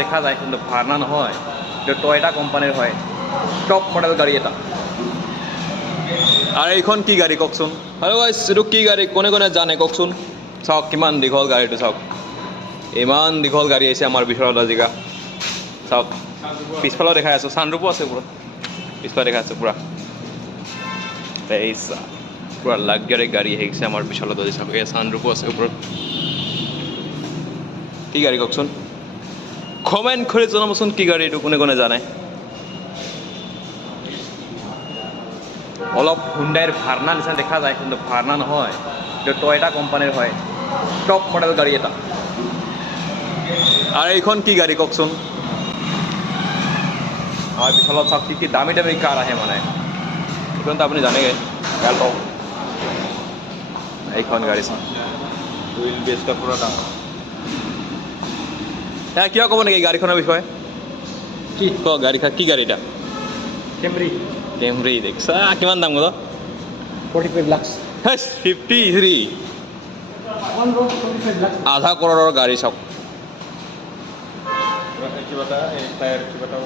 দেখা যায় কিন্তু ভাৰ্না নহয়, এইটো টয়টা কোম্পানীৰ হয়, টপ মডেল গাড়ী এটা। আৰু এইখন কি গাড়ী কওকচোন? হেল্ল' গাইছ, এইটো কি গাড়ী কোনে কোনে জানে কওকচোন? চাওক কিমান দীঘল গাড়ীটো চাওক, ইমান দীঘল গাড়ী আহিছে আমাৰ বিশালত আজিকা। চাওক পিছফালেও দেখাই আছোঁ, চানৰুফো আছে ওপৰত, পিছফালে দেখাই আছোঁ পূৰা এইচা, পূৰা লাক্সাৰি গাড়ী আহিছে আমাৰ বিশালত আজি। চাওক এই চানৰুফো আছে ওপৰত। কি গাড়ী কওকচোন? কমেণ্ট কৰি জনাবচোন কি গাড়ী এইটো কোনে কোনে জানে। অলপ হুণ্ডাইৰ ভাৰ্না নিচিনা দেখা যায় কিন্তু ভাৰ্না নহয়, এইটো টয়টা কোম্পানীৰ হয়, টপ মডেল গাড়ী এটা। আৰু এইখন কি গাড়ী কওকচোন? আমাৰ বিশালত চাওক কি কি দামী দামী কাৰ আহে মানে, এইখনতো আপুনি জানেই এল্টো। এইখন গাড়ী চাওক, হুইল বেচটা পুৰা ডাঙৰ। কিয় ক'ব নেকি গাড়ীখনৰ বিষয়ে? কি কওক গাড়ীখন কি গাড়ী এটা? Camry কেম্ৰি দেখছা কিমান দাম ক'ল? 45 lakhs. 53 One row 45 lakhs. আধা কৰোৰৰ গাড়ী চাওক। কিবা এটা টায়াৰ কিবা এটা